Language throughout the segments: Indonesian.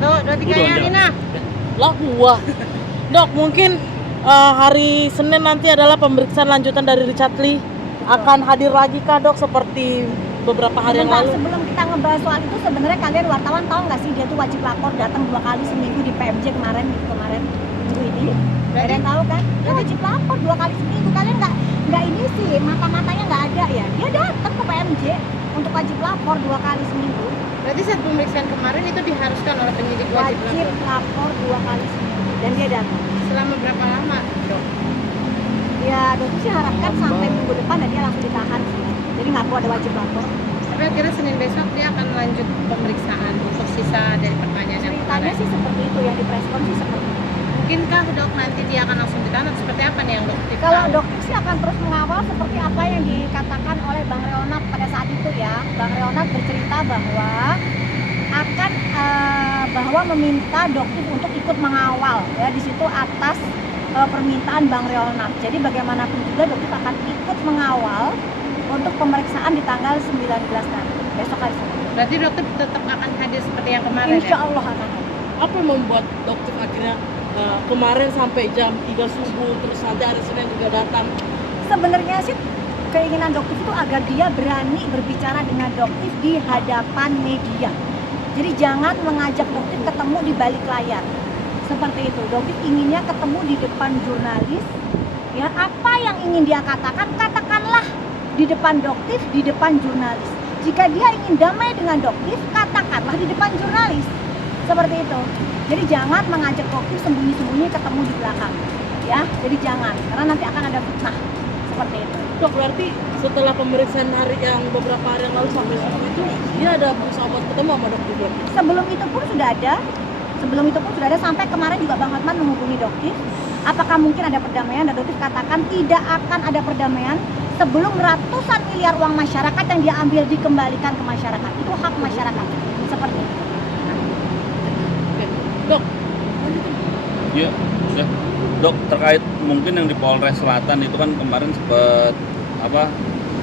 Tuh, udah tiganya Nina. Lah gua. Dok, mungkin hari Senin nanti adalah pemeriksaan lanjutan dari Richard Lee. Akan hadir lagi kah dok seperti beberapa hari yang lalu? Sebelum kita ngebahas soal itu, sebenarnya kalian wartawan tahu nggak sih dia tuh wajib lapor datang 2 kali seminggu di PMJ kemarin minggu ini. Kalian tahu kan? Dia wajib lapor 2 kali seminggu. Kalian nggak ini sih mata-matanya nggak ada ya? Dia datang ke PMJ untuk wajib lapor 2 kali seminggu. Berarti saat pemeriksaan kemarin itu diharuskan oleh penyidik Wajib lapor 2 kali seminggu dan dia datang. Selama berapa lama, Dok? Ya dokter sih harapkan sampai minggu depan dan dia langsung ditahan sih. Jadi nggak perlu ada wajib lapor. Tapi akhirnya Senin besok dia akan lanjut pemeriksaan untuk sisa dari pertanyaan yang Ceritanya kemarin. sih seperti itu, yang di preskon sih seperti itu. Mungkinkah Dok nanti dia akan langsung ditahan atau seperti apa nih yang Dok? Kalau dokter sih akan terus mengawal seperti apa yang dikatakan oleh Bang Reonat pada saat itu ya. Bang Reonat bercerita bahwa akan bahwa meminta dokter untuk ikut mengawal ya di situ atas permintaan Bang Reonat. Jadi bagaimanapun juga dokter akan ikut mengawal untuk pemeriksaan di tanggal 19 nanti, besok hari Senin. Berarti dokter tetap akan hadir seperti yang kemarin Insya ya? Allah akan hadir. Apa yang membuat dokter akhirnya kemarin sampai jam 3 subuh terus nanti hari Senin juga datang? Sebenarnya sih keinginan dokter itu agar dia berani berbicara dengan dokter di hadapan media. Jadi jangan mengajak dokter ketemu di balik layar. Seperti itu. Dokter inginnya ketemu di depan jurnalis. Ya, apa yang ingin dia katakan, katakanlah di depan dokter, di depan jurnalis. Jika dia ingin damai dengan dokter, katakanlah di depan jurnalis. Seperti itu. Jadi jangan mengajak dokter sembunyi-sembunyi ketemu di belakang. Ya, jadi jangan, karena nanti akan ada fitnah. Seperti itu. Dok, berarti setelah pemeriksaan hari yang beberapa hari yang lalu sampai subuh itu dia ada berusaha buat ketemu sama dokter berarti? Sebelum itu pun sudah ada. Sebelum itu pun sudah ada, sampai kemarin juga Bang Hotman menghubungi dokter. Apakah mungkin ada perdamaian? Dan dokter katakan tidak akan ada perdamaian sebelum ratusan miliar uang masyarakat yang dia ambil dikembalikan ke masyarakat. Itu hak masyarakat. Seperti itu. Oke. Dok, Iya, ya. Dok, terkait mungkin yang di Polres Selatan itu kan kemarin sempat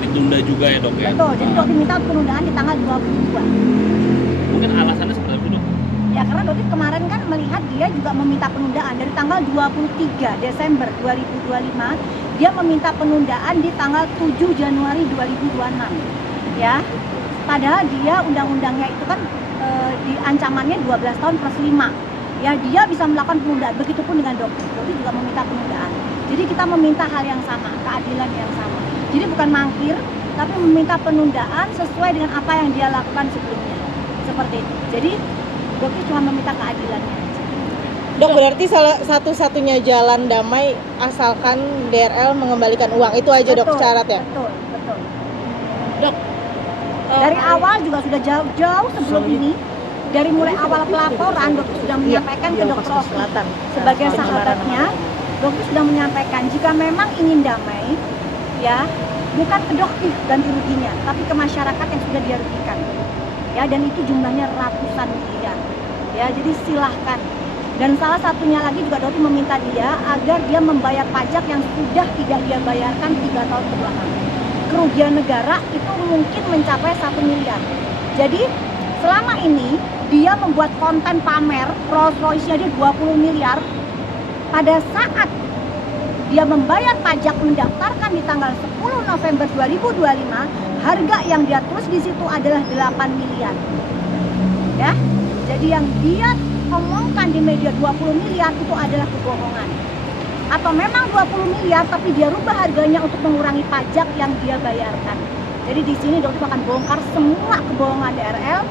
ditunda juga ya dok ya? Betul, jadi dokter minta penundaan di tanggal 22. Mungkin alasannya seperti itu dok? Ya karena dokter kemarin kan melihat dia juga meminta penundaan dari tanggal 23 Desember 2025. Dia meminta penundaan di tanggal 7 Januari 2026. Ya, padahal dia undang-undangnya itu kan di ancamannya 12 tahun plus 5. Ya, dia bisa melakukan penundaan, begitupun dengan dokter. Dokter juga meminta penundaan. Jadi kita meminta hal yang sama, keadilan yang sama. Jadi bukan mangkir, tapi meminta penundaan sesuai dengan apa yang dia lakukan sebelumnya. Seperti itu. Jadi dokter cuma meminta keadilannya aja. Dok, berarti salah satu-satunya jalan damai asalkan DRL mengembalikan uang. Itu aja dok syaratnya? Betul, betul. Dok. Dari awal juga sudah jauh sebelum ini. Dari mulai awal pelaporan, dokter sudah menyampaikan ke dokter Oki sebagai sahabatnya. Dokter sudah menyampaikan jika memang ingin damai, ya bukan ke dokter ganti ruginya, tapi ke masyarakat yang sudah dia rugikan. Ya, dan itu jumlahnya ratusan miliar. Ya, jadi silahkan. Dan salah satunya lagi juga dokter meminta dia agar dia membayar pajak yang sudah tidak dia bayarkan 3 tahun kebelakang. Kerugian negara itu mungkin mencapai 1 miliar. Jadi selama ini dia membuat konten pamer Rolls Royce-nya dia 20 miliar. Pada saat dia membayar pajak mendaftarkan di tanggal 10 November 2025, harga yang dia tulis di situ adalah 8 miliar. Ya. Jadi yang dia omongkan di media 20 miliar itu adalah kebohongan. Atau memang 20 miliar tapi dia rubah harganya untuk mengurangi pajak yang dia bayarkan. Jadi di sini dokter akan bongkar semua kebohongan DRL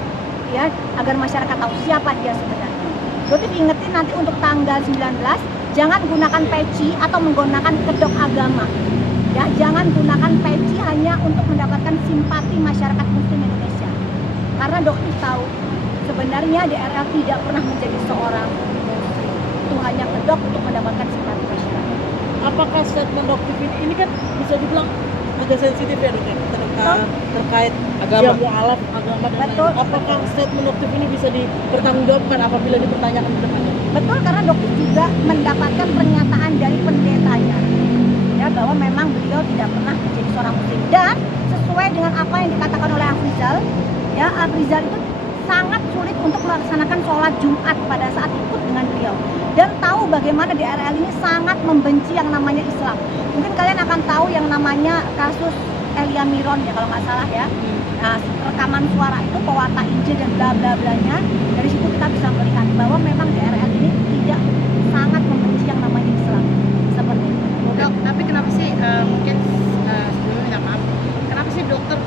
ya, agar masyarakat tahu siapa dia sebenarnya. Dokter ingetin nanti untuk tanggal 19 jangan gunakan peci atau menggunakan kedok agama. Ya, jangan gunakan peci hanya untuk mendapatkan simpati masyarakat muslim Indonesia. Karena dokter tahu sebenarnya DRL tidak pernah menjadi seorang muslim. Itu hanya kedok untuk mendapatkan simpati masyarakat. Apakah statement dokter ini kan bisa dibilang agak sensitif ya dok ya, terkait dia mualaf agama dan lain-lain. Apakah statement dokter ini bisa dipertanggungjawabkan apabila dipertanyakan ke depannya? Betul, karena dokter juga mendapatkan pernyataan dari pendetanya ya, bahwa memang beliau tidak pernah menjadi seorang muslim. Dan sesuai dengan apa yang dikatakan oleh Afrizal ya, Afrizal itu sangat sulit untuk melaksanakan sholat Jumat pada saat ikut dengan beliau, dan tahu bagaimana DRL ini sangat membenci yang namanya Islam. Mungkin kalian akan tahu yang namanya kasus Elia Miron ya kalau nggak salah ya. Nah, rekaman suara itu pewarta Injil dan bla bla blanya, dari situ kita bisa melihat bahwa memang DRL ini tidak sangat membenci yang namanya Islam seperti itu. Dok, tapi kenapa sih mungkin sebelumnya minta maaf, kenapa sih dokter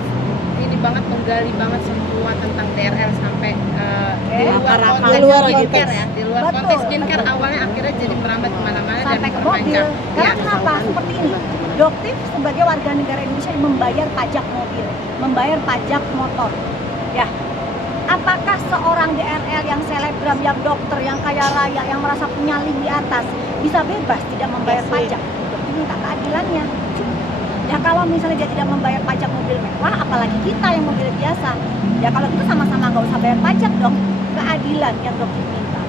ini banget menggali banget semua tentang DRL sampai di luar konteks di luar skincare konteks. ya, di luar Betul. konteks skincare awalnya akhirnya jadi merambat kemana-mana dan Sampai ke mobil. memperpanjang. Karena Ya. kenapa? Seperti ini. Doktif sebagai warga negara Indonesia yang membayar pajak mobil, membayar pajak motor. Ya. Apakah seorang DRL yang selebgram, yang dokter, yang kaya raya, yang merasa punya link di atas bisa bebas tidak membayar pajak? Dokter minta keadilannya. Ya kalau misalnya dia tidak membayar pajak mobil mewah, apalagi kita yang mobil biasa. Ya kalau itu sama-sama nggak usah bayar pajak dong. Keadilan yang dokter minta.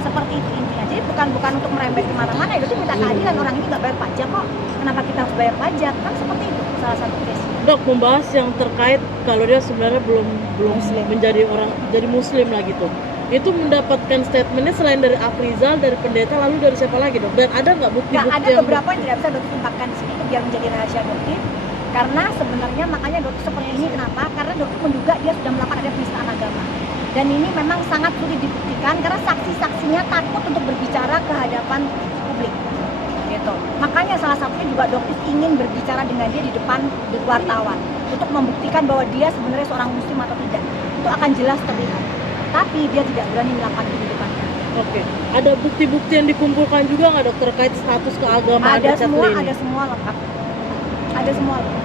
Seperti itu intinya. Jadi bukan untuk merembet kemana-mana, itu minta keadilan. Orang ini nggak bayar pajak kok. Kenapa kita harus bayar pajak? Kan seperti itu salah satu case. Dok, membahas yang terkait kalau dia sebenarnya belum Muslim. menjadi orang jadi muslim lah gitu. Itu mendapatkan statementnya selain dari Afrizal, dari pendeta, lalu dari siapa lagi dok? Dan ada nggak bukti-bukti Nggak ada yang beberapa yang tidak bisa dokter ungkapkan di sini itu biar menjadi rahasia dokter. Karena sebenarnya makanya dokter seperti ini kenapa? Karena dokter menduga dia sudah melakukan ada penistaan agama. Dan ini memang sangat sulit dibuktikan karena saksi-saksinya takut untuk berbicara ke hadapan publik. Gitu. Makanya salah satunya juga dokter ingin berbicara dengan dia di depan wartawan untuk membuktikan bahwa dia sebenarnya seorang muslim atau tidak. Itu akan jelas terlihat. Tapi dia tidak berani melakukan itu di depan. Oke. Ada bukti-bukti yang dikumpulkan juga nggak dok terkait status keagamaan Ada Richard semua, Lee ini? ada semua lengkap. Ada semua lengkap.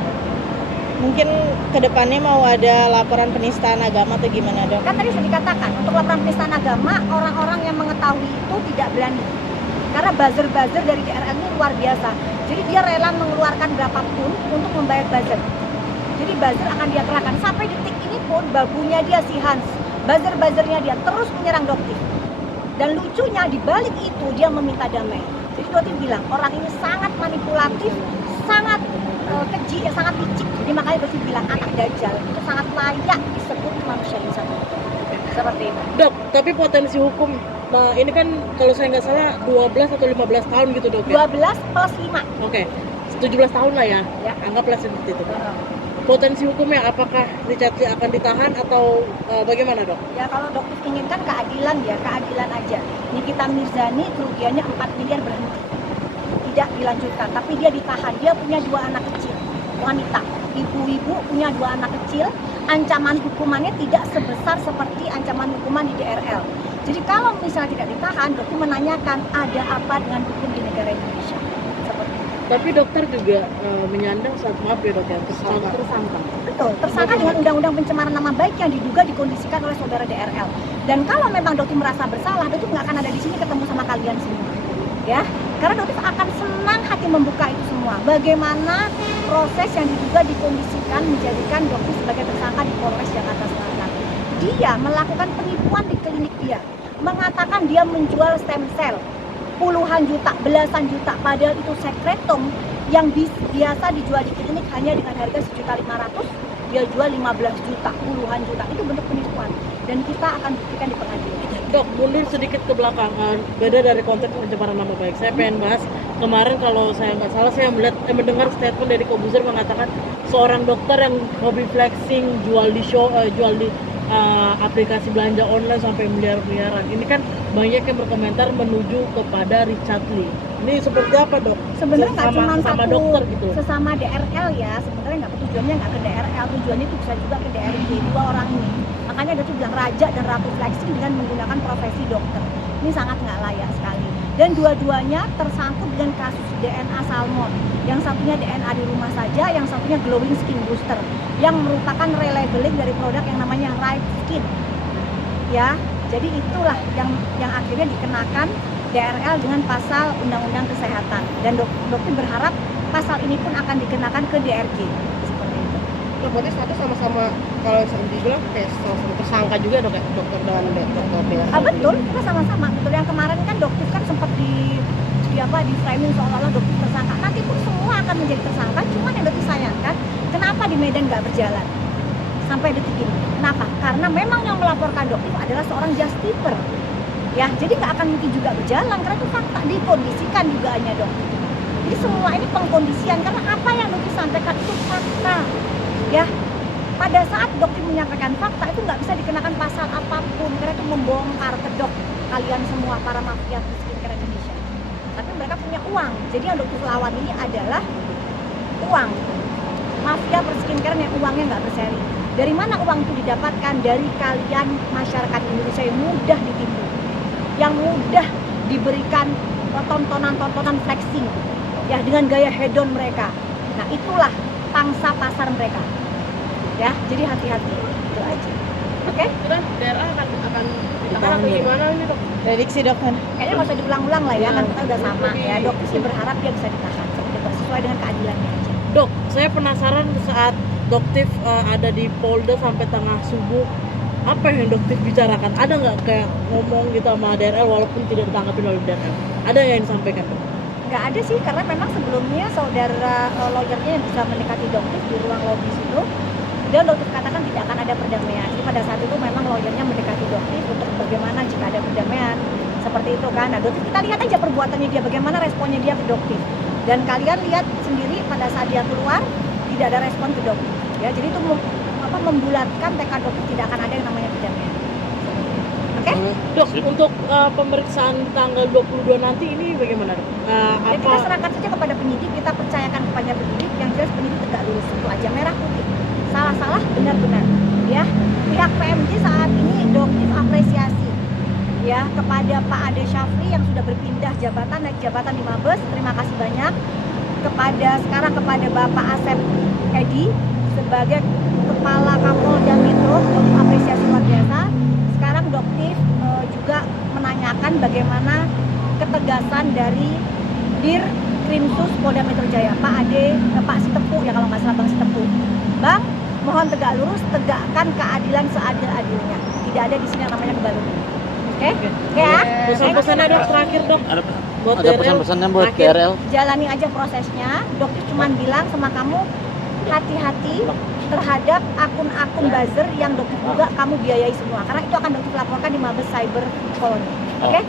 Mungkin kedepannya mau ada laporan penistaan agama atau gimana dok? Kan tadi sudah dikatakan untuk laporan penistaan agama orang-orang yang mengetahui itu tidak berani karena buzzer-buzzer dari DRL ini luar biasa. Jadi dia rela mengeluarkan berapapun untuk membayar buzzer. Jadi buzzer akan dia kerahkan sampai detik ini pun babunya dia si Hans, buzzer-buzzernya dia terus menyerang Doktif. Dan lucunya di balik itu dia meminta damai. Jadi Doktif bilang orang ini sangat manipulatif, sangat keji, sangat licik. Jadi makanya Doktif bilang anak dajjal itu sangat layak disebut manusia insan. Seperti itu. Dok, tapi potensi hukum, nah ini kan kalau saya nggak salah 12 atau 15 tahun gitu dok ya? 12 plus 5. Oke, 17 tahun lah ya, Ya. anggaplah seperti itu. Potensi hukumnya apakah Richard Lee akan ditahan atau bagaimana dok? Ya kalau Doktif inginkan keadilan ya, keadilan aja. Nikita Mirzani kerugiannya 4 miliar berhenti. Tidak dilanjutkan, tapi dia ditahan. Dia punya 2 anak kecil, wanita. Ibu-ibu punya 2 anak kecil. Ancaman hukumannya tidak sebesar seperti ancaman hukuman di DRL. Jadi kalau misalnya tidak ditahan, Dokter menanyakan ada apa dengan hukum di negara Indonesia. Seperti itu. Tapi dokter juga menyandang saat maaf ya dok ya, tersangka. Betul, tersangka dengan undang-undang pencemaran nama baik yang diduga dikondisikan oleh saudara DRL. Dan kalau memang Dokter merasa bersalah, Dokter nggak akan ada di sini ketemu sama kalian semua. Ya, karena Dokter akan senang hati membuka itu semua. Bagaimana proses yang diduga dikondisikan menjadikan Dokter sebagai tersangka di Polres Jakarta Selatan. Dia melakukan penipuan di klinik dia, mengatakan dia menjual stem cell puluhan juta, belasan juta, padahal itu sekretum yang biasa dijual di klinik hanya dengan harga 1.500.000, dia jual 15 juta, puluhan juta. Itu bentuk penipuan dan kita akan buktikan di pengadilan. Dok, mundur sedikit ke belakangan, beda dari konteks pencemaran nama baik. Saya pengen bahas kemarin kalau saya nggak salah saya mendengar statement dari Kobuzer mengatakan seorang dokter yang hobi flexing jual di aplikasi belanja online sampai miliar-miliaran. Ini kan banyak yang berkomentar menuju kepada Richard Lee. Ini seperti apa dok? Sebenarnya nggak cuma sama satu dokter gitu. sesama DRL ya, sebenarnya tujuannya nggak ke DRL, tujuannya itu bisa juga ke DRG, 2 orang ini. Makanya dia tuh bilang raja dan ratu flexing dengan menggunakan profesi dokter. Ini sangat nggak layak sekali. Dan dua-duanya tersangkut dengan kasus DNA salmon. Yang satunya DNA di rumah saja, yang satunya glowing skin booster, yang merupakan relabeling dari produk yang namanya Right Skin. Ya, jadi itulah yang akhirnya dikenakan DRL dengan pasal Undang-Undang Kesehatan. Dan dokter berharap pasal ini pun akan dikenakan ke DRG. Seperti itu. Berarti status sama-sama kalau dibilang kayak sama-sama tersangka juga dok, dokter dan dokter DRL. Betul, kita sama-sama. Betul, yang kemarin kan dokter kan sempat di framing seolah-olah dokter tersangka. Nanti pun semua akan menjadi tersangka. Cuma yang dokter sayangkan, kenapa di Medan nggak berjalan? sampai detik ini. Kenapa? Karena memang yang melaporkan Doktif adalah seorang justiper. Ya, jadi nggak akan mungkin juga berjalan karena itu fakta, dikondisikan dugaannya Doktif. Jadi semua ini pengkondisian karena apa yang Doktif sampaikan itu fakta. Ya, pada saat Doktif menyampaikan fakta itu nggak bisa dikenakan pasal apapun karena itu membongkar kedok kalian semua para mafia skincare Indonesia. Tapi mereka punya uang. Jadi yang Doktif lawan ini adalah uang. Mafia perskincare yang uangnya nggak berseri. Dari mana uang itu didapatkan? Dari kalian masyarakat Indonesia yang mudah ditipu, yang mudah diberikan tontonan-tontonan flexing, ya dengan gaya hedon mereka. Nah itulah pangsa pasar mereka. Ya, jadi hati-hati itu aja. Oke? Kira daerah akan ditahan atau gimana ini dok? Prediksi dokter. Kayaknya nggak usah diulang-ulang lah ya, kan kita udah sama ya. Dokter sih berharap dia bisa ditahan sesuai dengan keadilannya aja. Dok, saya penasaran saat Doktif ada di Polda sampai tengah subuh, apa yang Doktif bicarakan? Ada nggak kayak ngomong gitu sama DRL walaupun tidak ditanggapi oleh DRL? Ada yang disampaikan dok? Nggak ada sih, karena memang sebelumnya saudara lawyernya yang bisa mendekati Doktif di ruang lobby situ, dan Doktif katakan tidak akan ada perdamaian. Jadi pada saat itu memang lawyernya mendekati Doktif untuk bagaimana jika ada perdamaian seperti itu kan. Nah Doktif, kita lihat aja perbuatannya dia, bagaimana responnya dia ke Doktif. Dan kalian lihat sendiri pada saat dia keluar tidak ada respon ke Doktif. Ya, jadi itu membulatkan tekad Doktif tidak akan ada yang namanya perdamaian. Oke? Dok, untuk pemeriksaan tanggal 22 nanti ini bagaimana dok? Ya, kita serahkan saja kepada penyidik, kita percayakan kepada penyidik, yang jelas penyidik tegak lurus, itu aja, merah putih. Salah-salah, benar-benar. Ya, pihak PMJ saat ini Doktif apresiasi ya kepada Pak Ade Syafri yang sudah berpindah jabatan, naik jabatan di Mabes, terima kasih banyak. Sekarang kepada Bapak Asep Edi sebagai Kepala Kapolda Metro, Doktif apresiasi luar biasa. Sekarang Doktif juga menanyakan bagaimana ketegasan dari Dir Krimsus Polda Metro Jaya, Pak Ade, Pak Sitepu ya kalau nggak salah Bang Sitepu. Bang, mohon tegak lurus, tegakkan keadilan seadil-adilnya. Tidak ada di sini yang namanya kebaluan. Oke? Ya. Pesan-pesannya dok terakhir dok. Buat Ada pesan-pesannya buat DRL. Jalani aja prosesnya. Dokter cuma bilang sama kamu hati-hati terhadap akun-akun buzzer yang Dokter juga kamu biayai semua. Karena itu akan Dokter laporkan di Mabes Cyber Koloni. Oke?